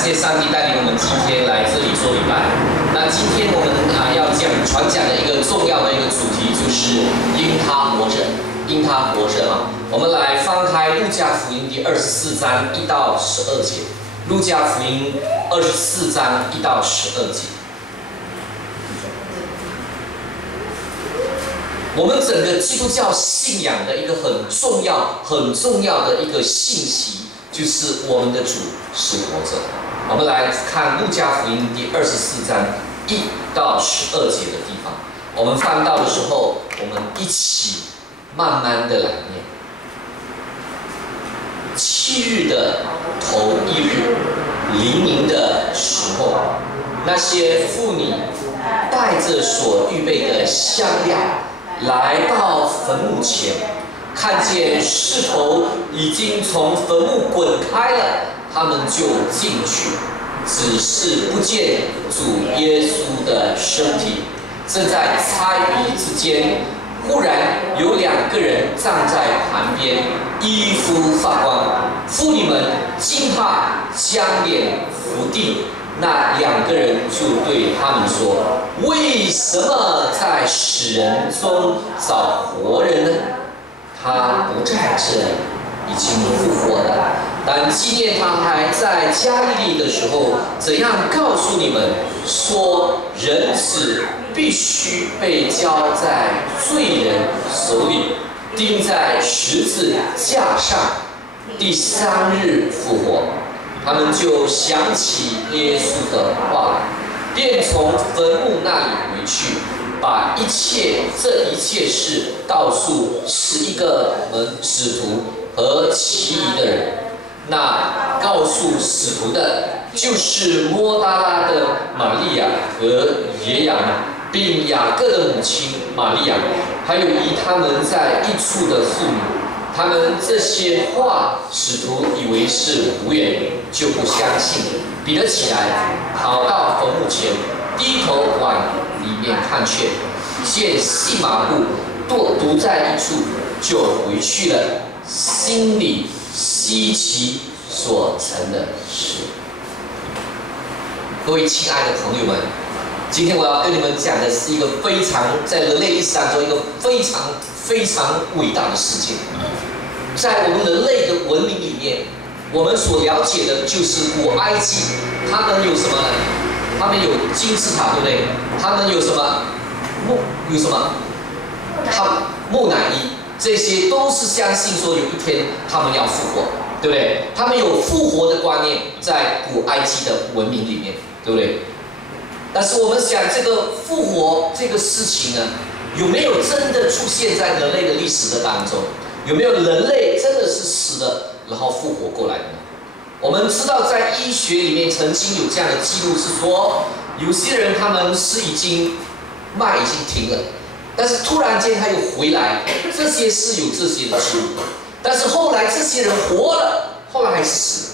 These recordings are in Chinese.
谢上帝带领我们今天来这里做礼拜。那今天我们要传讲的一个重要的一个主题就是因他活着，因他活着啊。我们来翻开路加福音第24章1到12节，路加福音24章1到12节。我们整个基督教信仰的一个很重要的一个信息，就是我们的主是活着。我们来看路加福音第24章1到12节的地方。我们翻到的时候，我们一起慢慢的来念。7日的头1日，黎明的时候，那些妇女带着所预备的香料来到坟墓前，看见石头已经从坟墓滚开了，他们就进去，只是不见主耶稣的身体。正在猜疑之间，忽然有2个人站在旁边，衣服发光。妇女们惊怕，将脸伏地。那2个人就对他们说：“为什么在死人中找活人呢？他不在这里，已经复活了。但纪念他还在加利利的时候，怎样告诉你们说，人子必须被交在罪人手里，钉在十字架上，第3日复活。”他们就想起耶稣的话来，便从坟墓那里回去，把这一切事告诉11个使徒和其余的人。那告诉使徒的，就是抹大拉的玛利亚和耶亚，并雅各的母亲玛利亚，还有与他们在一处的妇女。他们这些话，使徒以为是胡言，就不相信。彼得起来，跑到坟墓前，低头往里面看去，见细麻布独在一处，就回去了，心里稀奇所成的事。各位亲爱的朋友们，今天我要跟你们讲的是一个在人类历史当中一个非常伟大的事件。在我们人类的文明里面，我们所了解的就是古埃及，他们有什么呢？他们有金字塔，对不对？他们有什么？木乃伊，这些都是相信说有一天他们要复活，对不对？他们有复活的观念，在古埃及的文明里面，对不对？但是我们想，这个复活这个事情呢，有没有真的出现在人类的历史的当中？有没有人类真的是死了然后复活过来的呢？我们知道在医学里面曾经有这样的记录，是说有些人他们是脉已经停了，但是突然间他又回来，这些是有这些的记录。但是后来这些人活了，后来还是死。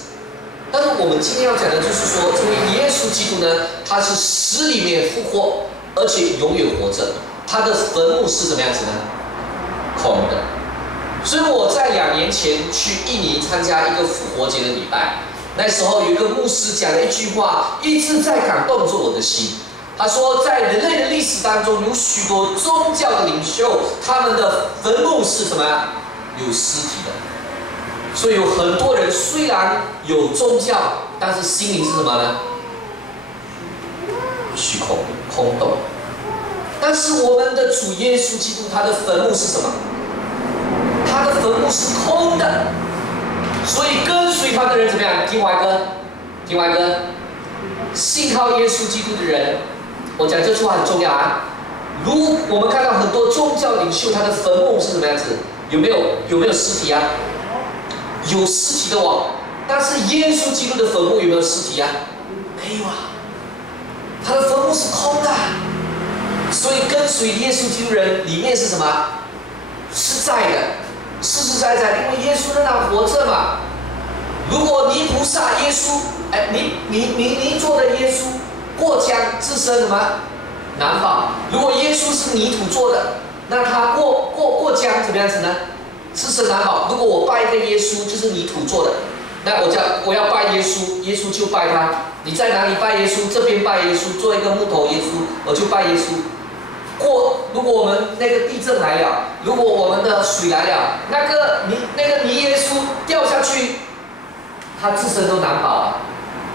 但是我们今天要讲的就是说，这位耶稣基督呢，他是死里面复活，而且永远活着。他的坟墓是怎么样子呢？空的。所以我在2年前去印尼参加一个复活节的礼拜，那时候有一个牧师讲了一句话，一直在感动着我的心。他说，在人类的历史当中，有许多宗教的领袖，他们的坟墓是什么？有尸体的。所以有很多人虽然有宗教，但是心灵是什么呢？虚空、空洞。但是我们的主耶稣基督，他的坟墓是什么？他的坟墓是空的。所以跟随他的人怎么样？听怀哥，信靠耶稣基督的人，我讲这句话很重要啊。如我们看到很多宗教领袖，他的坟墓是什么样子？有没有尸体啊？有尸体的哦。但是耶稣基督的坟墓有没有尸体啊？没有啊。他的坟墓是空的。所以跟随耶稣基督人里面是什么？是在的，实实在在，因为耶稣仍然活着嘛。如果泥菩萨耶稣，泥做的耶稣过江自身什么难保？如果耶稣是泥土做的，那他过江怎么样子呢？自身难保。如果我拜一个耶稣就是泥土做的，那我要拜耶稣，耶稣就拜他。你在哪里拜耶稣？这边拜耶稣，做一个木头耶稣，我就拜耶稣。如果我们那个地震来了，如果我们的水来了，那个泥耶稣掉下去，他自身都难保啊，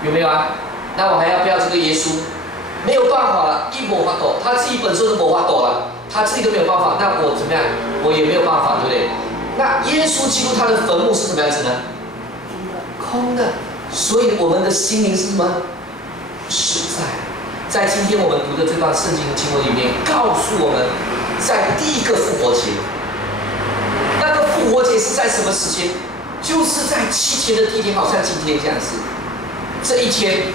有没有啊？那我还要不要这个耶稣？没有办法了，一无法度，他自己本身都无法度了，他自己都没有办法，那我怎么样？我也没有办法，对不对？那耶稣基督他的坟墓是什么样子呢？空的，所以我们的心灵是什么？实在今天我们读的这段圣经经文里面，告诉我们，在第一个复活节，那个复活节是在什么时间？就是在7天的第一天，好像今天这样子。这一天，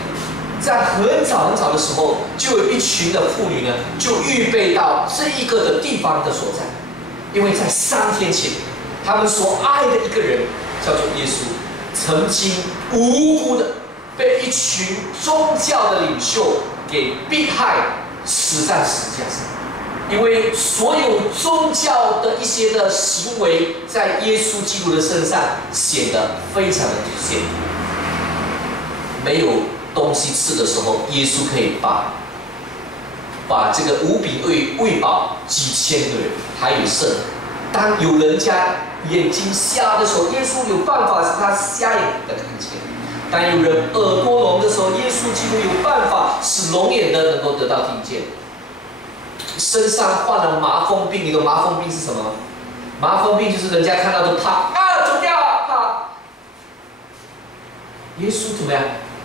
在很早很早的时候，就有一群的妇女呢，就预备到这一个的地方的所在，因为在3天前，他们所爱的一个人叫做耶稣。曾经无辜的被一群宗教的领袖给迫害，死在十字架上。因为所有宗教的一些的行为，在耶稣基督的身上显得非常的体现。没有东西吃的时候，耶稣可以把这个5饼喂饱几千个人，还有剩。当有人家眼睛瞎的时候，耶稣有办法使他瞎眼的看见；当有人耳朵聋的时候，耶稣基督有办法使聋眼的能够得到听见。身上患了麻风病，你懂麻风病是什么？麻风病就是人家看到都怕啊，走掉啊，怕。耶稣怎么样？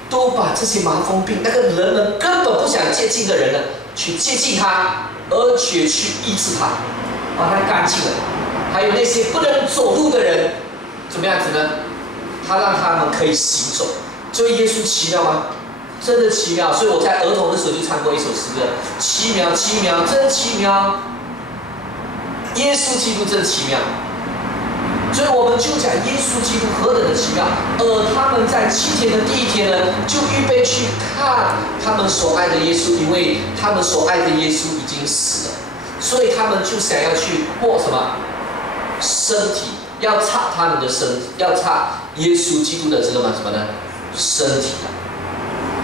都把这些麻风病，那个人们根本不想接近的人呢，去接近他，而且去医治他，把他干净了。还有那些不能走路的人，怎么样子呢？他让他们可以行走。这位耶稣奇妙吗？真的奇妙。所以我在儿童的时候就唱过一首诗歌：奇妙，奇妙，真奇妙。耶稣基督真奇妙。所以我们就讲耶稣基督何等的奇妙。他们在7天的第一天呢，就预备去看他们所爱的耶稣，因为他们所爱的耶稣已经死了，所以他们就想要去过什么？身体，要擦他们的身体，要擦耶稣基督的这个什么呢？身体。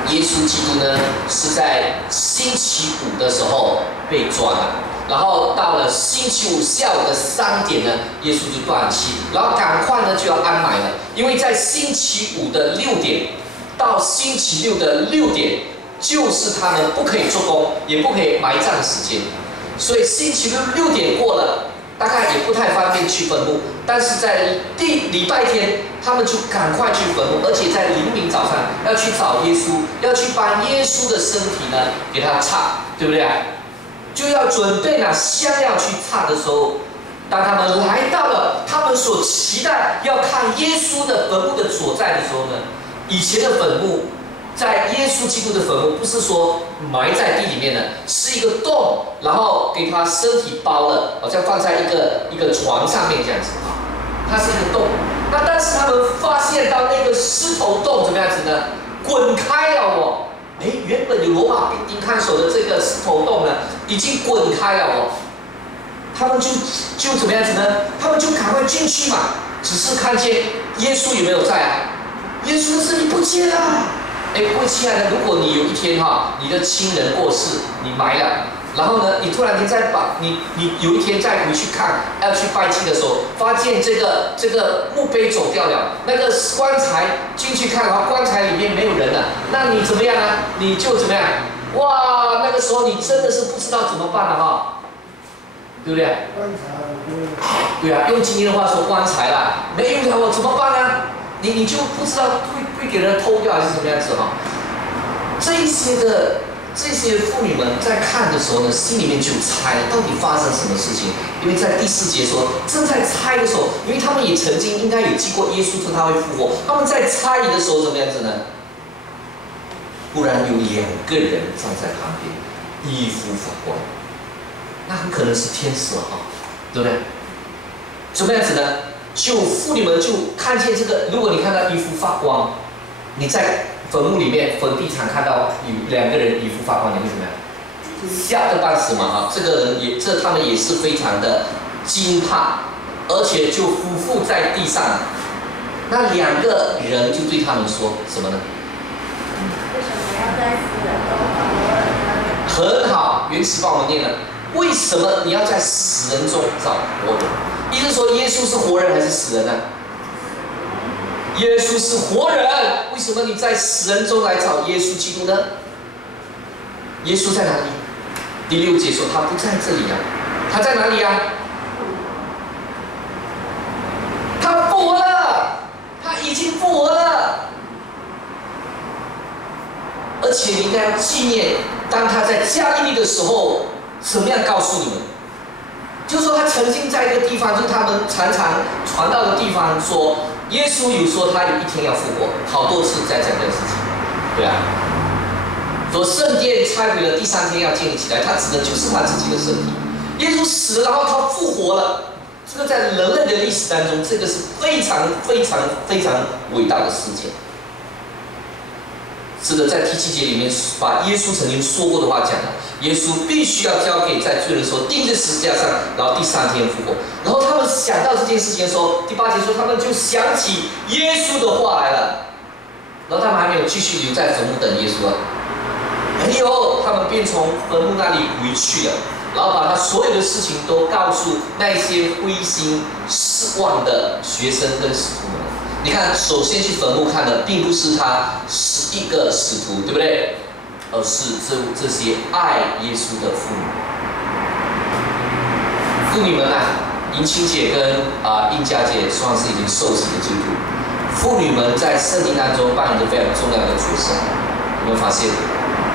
耶稣基督呢是在星期5的时候被抓的，然后到了星期5下午的3点呢，耶稣就断气，然后赶快呢就要安埋了，因为在星期5的6点到星期6的6点，就是他们不可以做工，也不可以埋葬时间，所以星期6点过了。大概也不太方便去坟墓，但是在礼拜天，他们就赶快去坟墓，而且在黎明早上要去找耶稣，要去把耶稣的身体呢给他擦，对不对？就要准备拿香料去擦的时候，当他们来到了他们所期待要看耶稣的坟墓的所在的时候呢，以前的坟墓。在耶稣基督的坟墓不是说埋在地里面的，是一个洞，然后给他身体包了，好像放在一个床上面这样子啊，它是一个洞。那但是他们发现到那个狮头洞怎么样子呢？滚开了哦！原本有罗马兵丁看守的这个狮头洞呢，已经滚开了哦。他们就怎么样子呢？他们就赶快进去嘛，只是看见耶稣有没有在啊？耶稣的身体不见了。各位亲爱的，如果你有一天你的亲人过世，你埋了，然后呢，你突然间你有一天再回去看，要去拜祭的时候，发现这个墓碑走掉了，那个棺材进去看的话，棺材里面没有人了，那你怎么样呢？你就怎么样？哇，那个时候你真的是不知道怎么办了对不对？棺材。对啊，用今天的话说，棺材啦，没有了，我怎么办呢？你就不知道会给人偷掉还是什么样子这些妇女们在看的时候呢，心里面就猜到底发生什么事情。因为在第4节说，正在猜的时候，因为他们也曾经应该有记过耶稣说他会复活，他们在猜疑的时候怎么样子呢？忽然有2个人站在旁边，衣服发光，那很可能是天使对不对？怎么样子呢？就妇女们就看见这个，如果你看到衣服发光，你在坟墓里面坟地场看到有2个人衣服发光，你会怎么样？吓得半死嘛这个人他们也是非常的惊怕，而且就俯伏在地上，那2个人就对他们说什么呢？为什么要在死人中找活人呢？很好，原始帮我们念了。为什么你要在死人中找活人？意思说耶稣是活人还是死人呢？耶稣是活人，为什么你在死人中来找耶稣基督呢？耶稣在哪里？第6节说他不在这里啊，他在哪里啊？他复活了，他已经复活了。而且你应该要纪念，当他在加利利的时候，怎么样告诉你们？就是说他曾经在一个地方，就是他们常常传道的地方说，耶稣有说他有一天要复活，好多次在讲这个事情，对啊。说圣殿拆毁了，第3天要建立起来，他指的就是他自己的身体。耶稣死了，然后他复活了，这个在人类的历史当中，这个是非常非常非常伟大的事件。是的，在第7节里面把耶稣曾经说过的话讲了，耶稣必须要交给在罪人的时候钉在十字架上，然后第3天复活。然后他们想到这件事情的时候，第8节说他们就想起耶稣的话来了，然后他们还没有继续留在坟墓等耶稣啊，没有，他们便从坟墓那里回去了，然后把他所有的事情都告诉那些灰心失望的学生跟使徒们。你看，首先去坟墓看的，并不是他11个使徒，对不对？而是这些爱耶稣的妇女。妇女们啊，迎亲姐跟应家姐算是已经受洗的基督徒。妇女们在圣经当中扮演着非常重要的角色。有没有发现？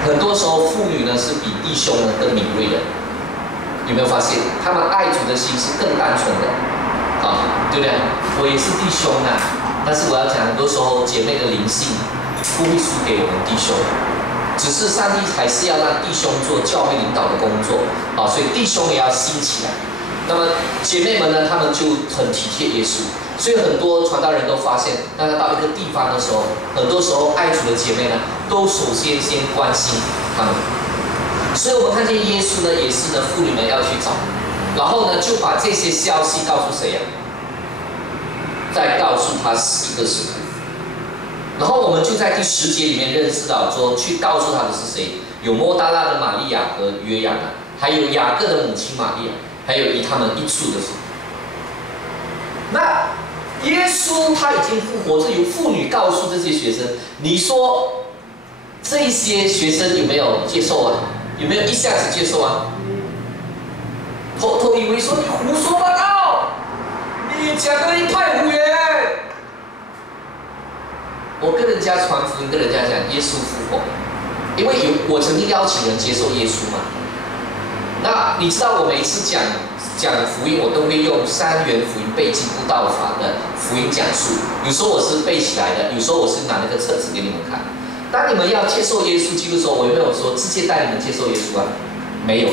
很多时候，妇女呢是比弟兄呢更敏锐的。有没有发现？他们爱主的心是更单纯的，对不对？我也是弟兄啊。但是我要讲，很多时候姐妹的灵性不会输给我们弟兄，只是上帝还是要让弟兄做教会领导的工作，所以弟兄也要兴起来。那么姐妹们呢，她们就很体贴耶稣，所以很多传道人都发现，当他到一个地方的时候，很多时候爱主的姐妹呢，都首先关心他们。所以我们看见耶稣呢，也是呢，妇女们要去找，然后呢，就把这些消息告诉谁呀？再告诉他11个使徒，然后我们就在第10节里面认识到说，去告诉他的是谁？有抹大拉的玛利亚和约亚娜，还有雅各的母亲玛利亚，还有与他们一处的使徒。那耶稣他已经复活，这由妇女告诉这些学生，你说这些学生有没有接受啊？有没有一下子接受啊？偷以为说你胡说八道。你讲的一派胡言！我跟人家传福音，跟人家讲耶稣复活，因为我曾经邀请人接受耶稣嘛。那你知道我每一次讲福音，我都会用3元福音背经布道法的福音讲述。有时候我是背起来的，有时候我是拿那个册子给你们看。当你们要接受耶稣基督的时候，我有没有说直接带你们接受耶稣啊？没有，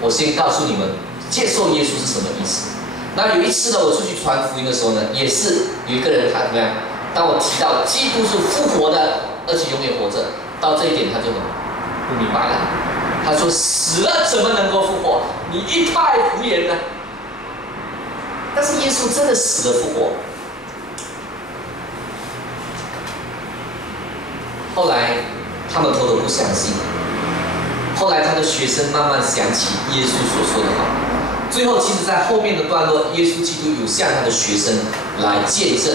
我先告诉你们接受耶稣是什么意思。那有一次呢，我出去传福音的时候呢，也是有一个人他怎么样？当我提到基督是复活的，而且永远活着，到这一点他就不明白了。他说死了怎么能够复活？你一派胡言呢？但是耶稣真的死了复活。后来他们都不相信。后来他的学生慢慢想起耶稣所说的话。最后，其实，在后面的段落，耶稣基督有向他的学生来见证，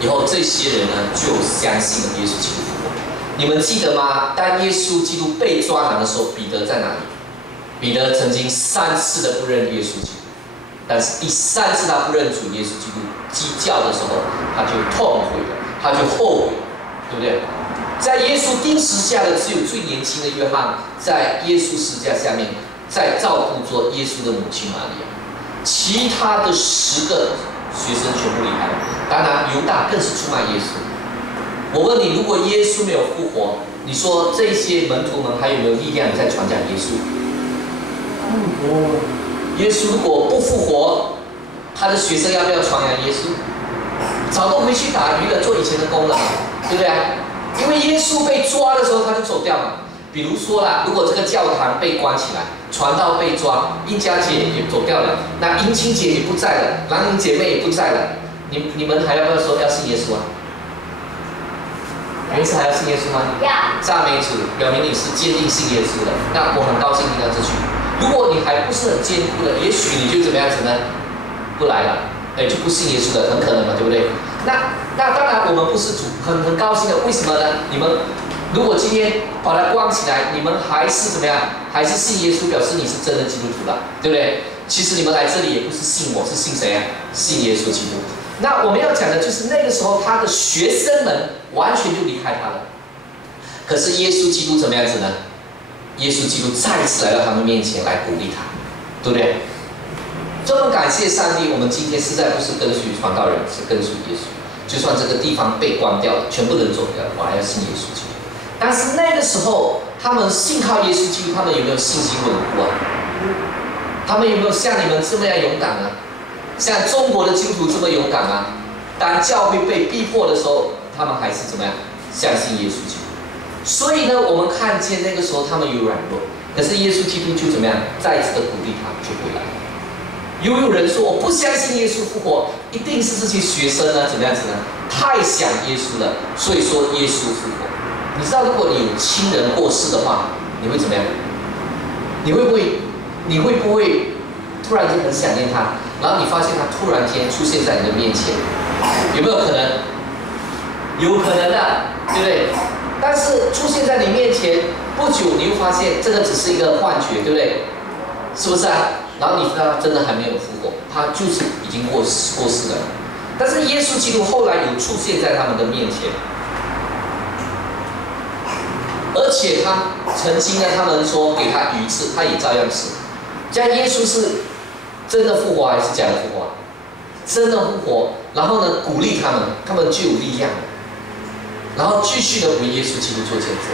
以后这些人呢就相信了耶稣基督复活。你们记得吗？当耶稣基督被抓拿的时候，彼得在哪里？彼得曾经3次的不认耶稣基督，但是第3次他不认主耶稣基督鸡叫的时候，他就痛悔了，他就后悔，对不对？在耶稣钉十字架的只有最年轻的约翰，在耶稣十字架下面，在照顾做耶稣的母亲玛利亚，其他的10个学生全部离开了。当然，犹大更是出卖耶稣。我问你，如果耶稣没有复活，你说这些门徒们还有没有力量在传讲耶稣？耶稣如果不复活，他的学生要不要传扬耶稣？早都回去打鱼了，做以前的工了，对不对啊？因为耶稣被抓的时候，他就走掉了。比如说啦，如果这个教堂被关起来，传道被抓，应家姐也走掉了，那迎亲姐也不在了，兰陵姐妹也不在了，你们还要不要说要信耶稣啊？你们是还要信耶稣吗？要。赞美主，表明你是坚定信耶稣的。那我很高兴听到这句。如果你还不是很坚固的，也许你就怎么样子呢？不来了，就不信耶稣了，很可能嘛，对不对？那当然我们不是主，很高兴的。为什么呢？你们如果今天把它关起来，你们还是怎么样？还是信耶稣，表示你是真的基督徒了，对不对？其实你们来这里也不是信我，是信谁啊？信耶稣基督。那我们要讲的就是那个时候他的学生们完全就离开他了。可是耶稣基督怎么样子呢？耶稣基督再一次来到他们面前来鼓励他，对不对？这么感谢上帝，我们今天实在不是跟随传道人，是跟随耶稣。就算这个地方被关掉了，全部人走掉了，我还要信耶稣基督。但是那个时候，他们信靠耶稣基督，他们有没有信心稳固啊？他们有没有像你们这么样勇敢啊？像中国的基督徒这么勇敢啊？当教会被逼迫的时候，他们还是怎么样相信耶稣基督？所以呢，我们看见那个时候他们有软弱，可是耶稣基督就怎么样，再一次的鼓励他们就回来了。有人说我不相信耶稣复活，一定是这些学生呢怎么样子呢？太想耶稣了，所以说耶稣复活。你知道，如果你有亲人过世的话，你会怎么样？你会不会突然间很想念他，然后你发现他突然间出现在你的面前，有没有可能？有可能的，对不对？但是出现在你面前不久，你会发现这个只是一个幻觉，对不对？是不是啊？然后你知道他真的还没有复活，他就是已经过世了。但是耶稣基督后来有出现在他们的面前，而且他曾经呢，他们说给他鱼吃，他也照样吃。这样耶稣是真的复活还是假的复活？真的复活，然后呢鼓励他们，他们就有力量，然后继续的为耶稣基督做见证。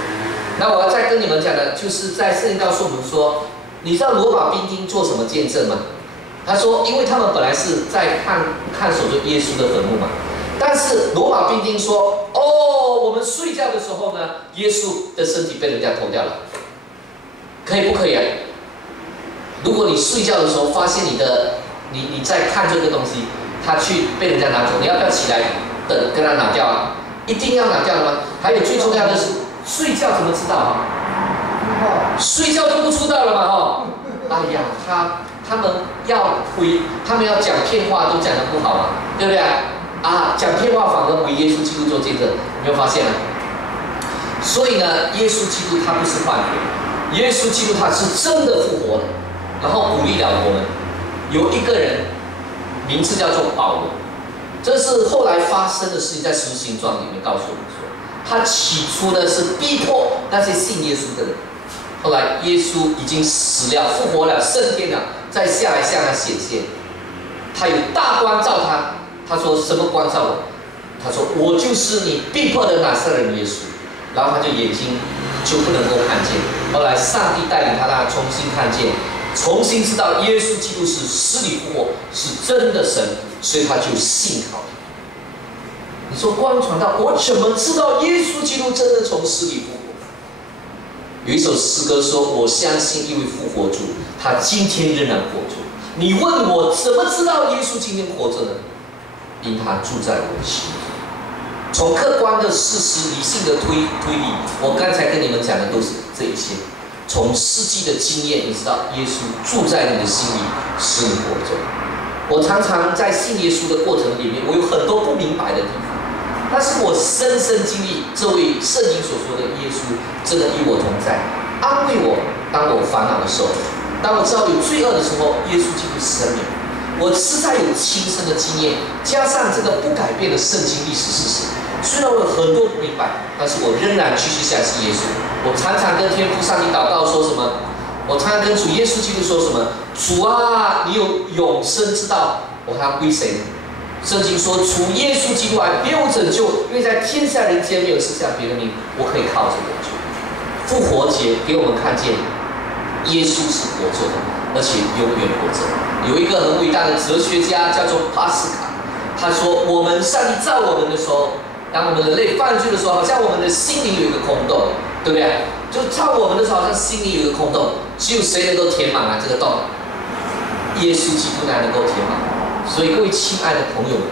那我要再跟你们讲的，就是在圣经告诉我们说，你知道罗马兵丁做什么见证吗？他说，因为他们本来是在看守着耶稣的坟墓嘛，但是罗马兵丁说，哦，我们睡觉的时候呢，耶稣的身体被人家偷掉了，可以不可以啊？如果你睡觉的时候发现你在看这个东西，他去被人家拿走，你要不要起来等跟他拿掉啊？一定要拿掉的吗？还有最重要的是，睡觉怎么知道啊？睡觉就不知道了嘛哈！哎呀，他们要讲骗话都讲得不好嘛，对不对啊？讲骗话反而为耶稣基督做见证，有没有发现啊？所以呢，耶稣基督他不是幻觉，耶稣基督他是真的复活的，然后鼓励了我们。有一个人，名字叫做保罗，这是后来发生的事情，在《使徒行传》里面告诉我们说，他起初呢是逼迫那些信耶稣的人，后来耶稣已经死了、复活了、升天了，再下来向他显现，他有大光照他。他说什么光照我？他说我就是你逼迫的拿撒勒人耶稣。然后他就眼睛就不能够看见。后来上帝带领他，让他重新看见，重新知道耶稣基督是死里复活，是真的神，所以他就信靠他。你说光传道，我怎么知道耶稣基督真的从死里复活？有一首诗歌说：“我相信一位复活主，他今天仍然活着。”你问我怎么知道耶稣今天活着呢？因他住在我的心里。从客观的事实、理性的推理，我刚才跟你们讲的都是这一些。从实际的经验，你知道耶稣住在你的心里，使你活着。我常常在信耶稣的过程里面，我有很多不明白的地方，但是我深深经历这位圣经所说的耶稣真的与我同在，安慰我。当我烦恼的时候，当我知道有罪恶的时候，耶稣基督生命。我实在有亲身的经验，加上这个不改变的圣经历史事实。虽然我有很多不明白，但是我仍然继续相信耶稣。我常常跟天父上帝祷告，说什么？我常常跟主耶稣基督说什么？主啊，你有永生之道，我还要归谁呢？圣经说，主耶稣基督来，别无拯救，因为在天下人间没有赐下别的名，我可以靠着我救。复活节给我们看见，耶稣是活着的，而且永远活着。有一个很伟大的哲学家叫做帕斯卡，他说，我们上帝造我们的时候，当我们人类犯罪的时候，好像我们的心灵有一个空洞，对不对？就造我们的时候，好像心里有一个空洞，只有谁能够填满这个洞？耶稣基督才能够填满。所以各位亲爱的朋友们，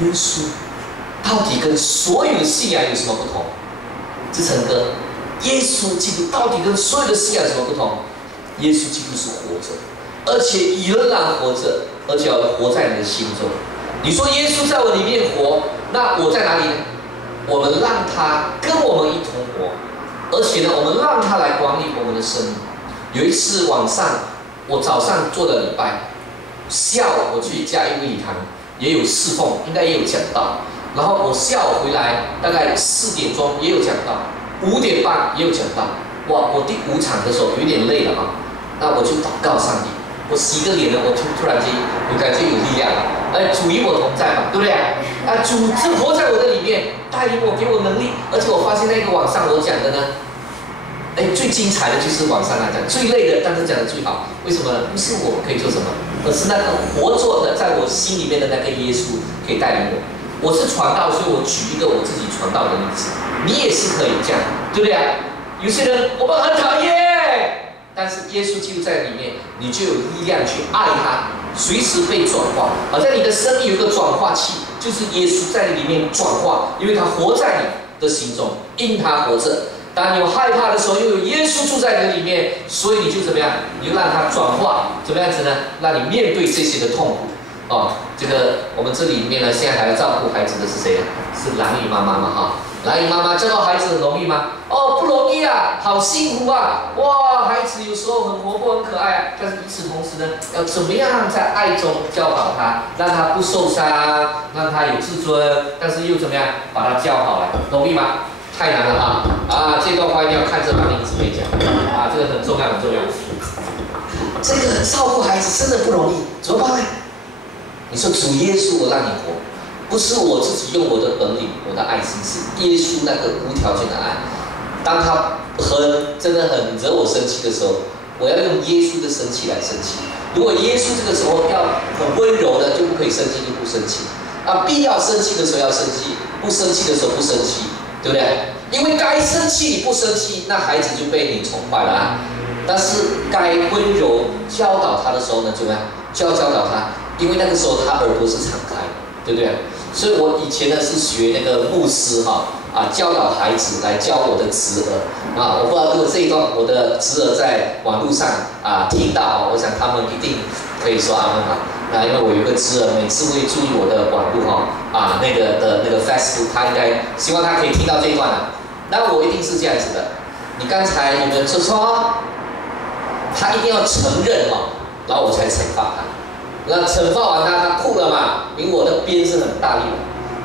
耶稣到底跟所有的信仰有什么不同？志成哥，耶稣基督到底跟所有的信仰有什么不同？耶稣基督是活着，而且仍然活着，而且要活在你的心中。你说耶稣在我里面活，那我在哪里呢？我们让他跟我们一同活，而且呢，我们让他来管理我们的生命。有一次晚上，我早上做的礼拜，下午我去嘉义卫礼堂也有侍奉，应该也有讲道。然后我下午回来，大概4点钟也有讲道，5点半也有讲道。哇，我第5场的时候有点累了啊，那我就祷告上帝。我洗个脸呢，我突然间我感觉有力量了。主与我同在嘛，对不对？主正活在我的里面，带领我，给我能力。而且我发现那个晚上我讲的呢，最精彩的就是晚上来讲，最累的，但是讲的最好。为什么呢？不是我可以做什么，而是那个活着的，在我心里面的那个耶稣可以带领我。我是传道，所以我举一个我自己传道的例子，你也是可以这样，对不对？有些人我们很讨厌，但是耶稣基督在里面，你就有力量去爱他，随时被转化。好像你的生命有一个转化器，就是耶稣在里面转化，因为他活在你的心中，因他活着。当你有害怕的时候，又有耶稣住在你的里面，所以你就怎么样？你就让他转化，怎么样子呢？让你面对这些的痛苦。这个我们这里面呢，现在还要照顾孩子的是谁？是蓝雨妈妈嘛，哈。蓝雨妈妈教导孩子很容易吗？不容易啊，好辛苦啊！哇，孩子有时候很活泼、很可爱啊，但是与此同时呢，要怎么样在爱中教导他，让他不受伤，让他有自尊，但是又怎么样把他教好来？容易吗？太难了这段话一定要看着蓝雨姊妹讲这个很重要，很重要。这个照顾孩子真的不容易，怎么办呢？你说主耶稣，我让你活，不是我自己用我的本领、我的爱心，是耶稣那个无条件的爱。当他真的很惹我生气的时候，我要用耶稣的生气来生气。如果耶稣这个时候要很温柔的，就不可以生气，就不生气。必要生气的时候要生气，不生气的时候不生气，对不对？因为该生气你不生气，那孩子就被你宠坏了但是该温柔教导他的时候呢，怎么样？教导他。因为那个时候他耳朵是敞开的，对不对？所以我以前呢是学那个牧师教导孩子来教我的侄儿我不知道如果这一段我的侄儿在网络上听到我想他们一定可以说阿们因为我有个侄儿每次会注意我的网络那个 Facebook， 他应该希望他可以听到这一段那我一定是这样子的。你刚才有没有说他一定要承认然后我才惩罚他。那惩罚完他哭了嘛，因为我的鞭是很大力的，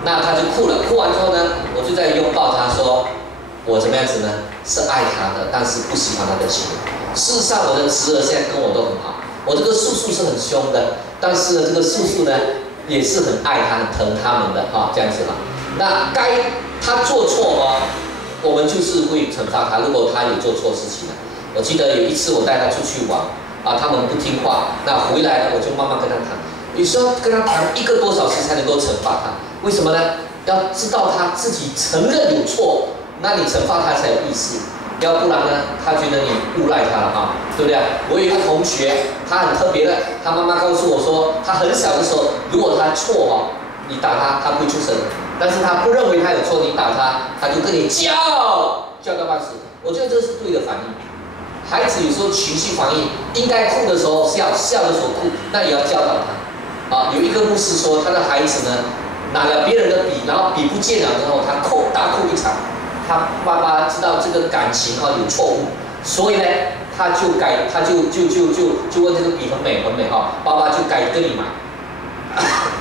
那他就哭了。哭完之后呢，我就在拥抱他说，我怎么样子呢？是爱他的，但是不喜欢他的行为。事实上，我的侄儿现在跟我都很好。我这个叔叔是很凶的，但是呢，这个叔叔呢也是很爱他、很疼他们的这样子那该他做错我们就是会惩罚他。如果他有做错事情我记得有一次我带他出去玩。他们不听话，那回来呢，我就慢慢跟他谈。有时候跟他谈1个多小时才能够惩罚他，为什么呢？要知道他自己承认有错，那你惩罚他才有意思。要不然呢，他觉得你诬赖他了对不对？我有一个同学，他很特别的，他妈妈告诉我说，他很小的时候，如果他错你打他，他不会出声，但是他不认为他有错，你打他，他就跟你叫到半死。我觉得这是对的反应。孩子有时候情绪反应，应该哭的时候笑，笑的时候哭，那也要教导他。有一个牧师说，他的孩子呢拿了别人的笔，然后笔不见了之后，他大哭一场。他爸爸知道这个感情有错误，所以呢，他就问这个笔很美爸爸就改跟你买。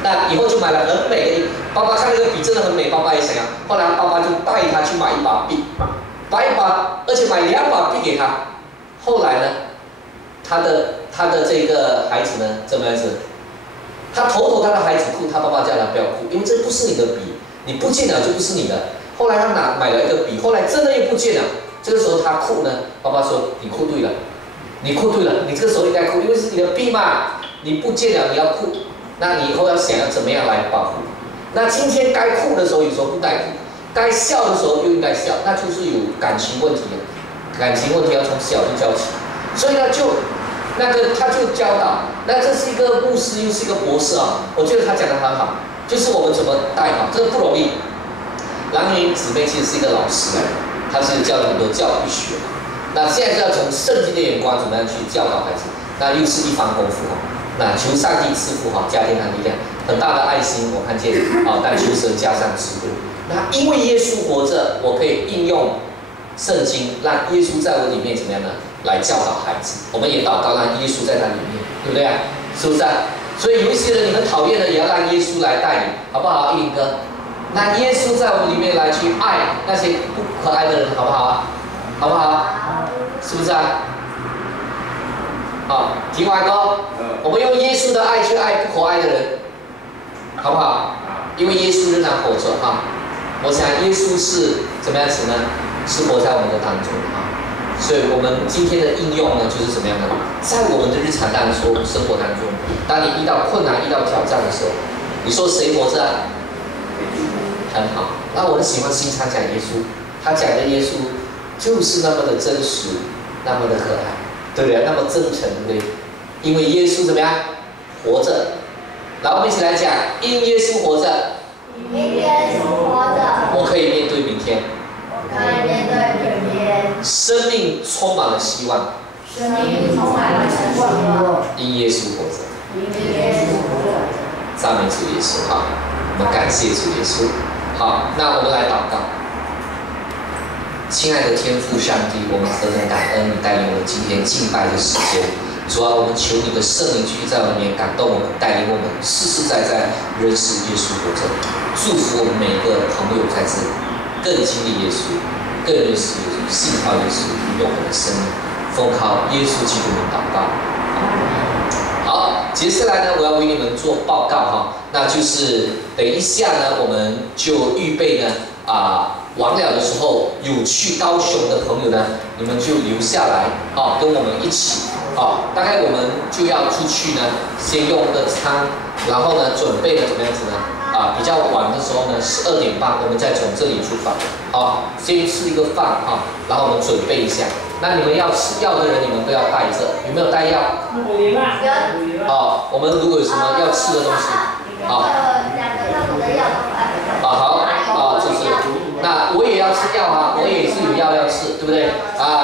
那以后就买了很美的，爸爸看那个笔真的很美，爸爸也想要。后来爸爸就带他去买一把笔，而且买2把笔给他。后来呢，他的这个孩子呢，怎么样子？他他的孩子哭，他爸爸叫他不要哭，因为这不是你的笔，你不见了就不是你的。后来他买了一个笔，后来真的又不见了。这个时候他哭呢，爸爸说：“你哭对了，你这个时候应该哭，因为是你的笔嘛，你不见了你要哭，那你以后要想要怎么样来保护？那今天该哭的时候有时候不该哭，该笑的时候又应该笑，那就是有感情问题了。”感情问题要从小就教起，所以呢，他就教导。那这是一个牧师，又是一个博士我觉得他讲得很好。就是我们怎么带哈，这个不容易。蓝云姊妹其实是一个老师来的，她是教了很多教育学。那现在是要从圣经的眼光怎么样去教导孩子，那又是一番功夫哈。那求上帝赐福哈，家庭的力量，很大的爱心我看见啊，但求神加上智慧。那因为耶稣活着，我可以应用圣经，让耶稣在我里面怎么样呢？来教导孩子。我们也祷告让耶稣在那里面，对不对啊？是不是啊？所以有一些人你们讨厌的，也要让耶稣来带领，好不好？一林哥，那耶稣在我们里面来去爱那些不可爱的人，好不好啊？好不好？是不是啊？好，听完歌，我们用耶稣的爱去爱不可爱的人，好不好？因为耶稣仍然活着哈。我想耶稣是怎么样子呢？是活在我们的当中哈。所以我们今天的应用呢，就是怎么样呢？在我们的日常当中、生活当中，当你遇到困难、遇到挑战的时候，你说谁活着啊？很好。那我很喜欢新常讲耶稣，他讲的耶稣就是那么的真实，那么的可爱。对不对？那么真诚，对不对？因为耶稣怎么样？活着。来，我们一起来讲，因耶稣活着，因耶稣活着，我可以面对明天。我可以面对明天。生命充满了希望，生命充满了希望。因耶稣活着。因耶稣活着。赞美主耶稣哈，我们感谢主耶稣。好，那我们来祷告。亲爱的天父上帝，我们何等感恩你带领我们今天敬拜的时间。主啊，我们求你的圣灵去在我们里面感动我们，带领我们实实在在认识耶稣活着。祝福我们每一个朋友在这里，更经历耶稣，更认识耶稣，信靠耶稣，永恒的生命。奉靠耶稣基督的祷告。好，接下来呢，我要为你们做报告哈，那就是等一下呢，我们就预备呢完了的时候，有去高雄的朋友呢，你们就留下来啊，跟我们一起啊。大概我们就要出去呢，先用个餐，然后呢，准备呢怎么样子呢？比较晚的时候呢，12点半，我们再从这里出发啊，先吃一个饭啊，然后我们准备一下。那你们要吃药的人，你们都要带着，有没有带药？有。啊，我们如果有什么要吃的东西，两个药的药都带。好，就是。那我也要吃药啊，我也是有药要吃，对不对？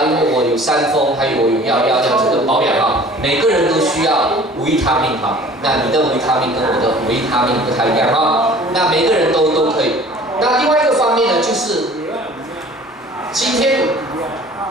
因为我有山峰，还有我有药要这个保养啊。每个人都需要维他命哈。那你的维他命跟我的维他命不太一样哈。那每个人都可以。那另外一个方面呢，就是今天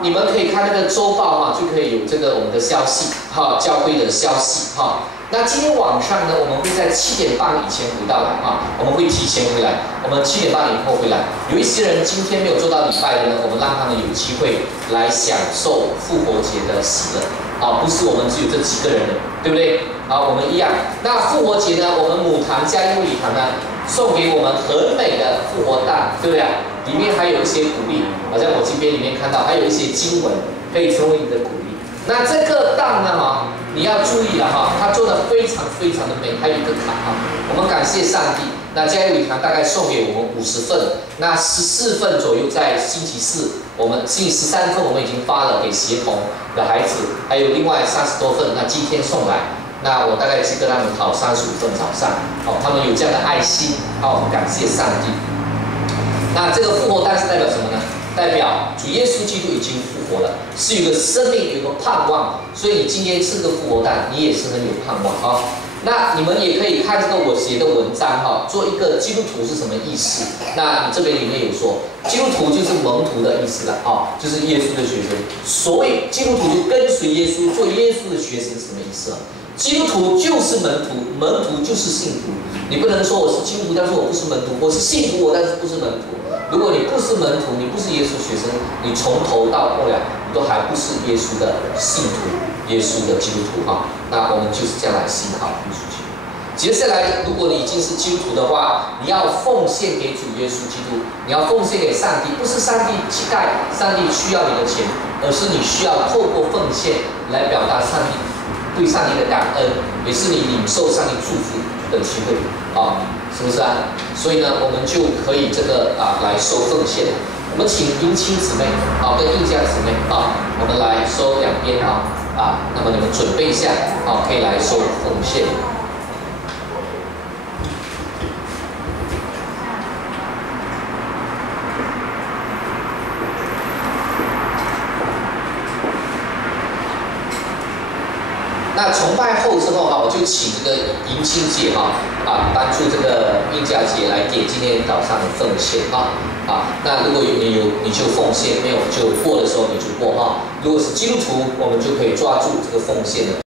你们可以看那个周报哈，就可以有这个我们的消息哈，教会的消息哈。那今天晚上呢，我们会在7点半以前回到来啊，我们会提前回来，我们7点半以后回来。有一些人今天没有做到礼拜的呢，我们让他们有机会来享受复活节的喜乐啊，不是我们只有这几个人的，对不对？我们一样。那复活节呢，我们母堂加优礼堂呢，送给我们很美的复活蛋，对不对？里面还有一些鼓励，好像我这边里面看到还有一些经文可以成为你的鼓励。那这个蛋呢你要注意了哈，它做的非常非常的美，还有一个卡哈，我们感谢上帝。那加油礼堂大概送给我们50份，那14份左右在星期四，我们星期13份我们已经发了给协同的孩子，还有另外30多份，那今天送来，那我大概是跟他们讨35份早上，他们有这样的爱心，我们感谢上帝。那这个复活蛋是代表什么呢？代表主耶稣基督已经复活了，是有个生命，有个盼望，所以你今天吃个复活蛋，你也是很有盼望啊。那你们也可以看这个我写的文章做一个基督徒是什么意思？那你这边里面有说，基督徒就是门徒的意思了就是耶稣的学生。所谓基督徒就跟随耶稣，做耶稣的学生是什么意思啊？基督徒就是门徒，门徒就是信徒。你不能说我是基督徒，但是我不是门徒；我是信徒，但是不是门徒。如果你不是门徒，你不是耶稣学生，你从头到末了，你都还不是耶稣的信徒，耶稣的基督徒那我们就是这样来思考耶稣基督。接下来，如果你已经是基督徒的话，你要奉献给主耶稣基督，你要奉献给上帝，不是上帝期待，上帝需要你的钱，而是你需要透过奉献来表达上帝对上帝的感恩，也是你领受上帝祝福的机会是不是啊？所以呢，我们就可以这个来收奉献。我们请迎亲姊妹跟应家姊妹我们来收两边那么你们准备一下可以来收奉献。那崇拜后之后哈，我就请这个迎亲姐哈帮助这个应家姐来给今天早上的奉献那如果你有你就奉献，没有就过的时候你就过如果是基督徒，我们就可以抓住这个奉献的。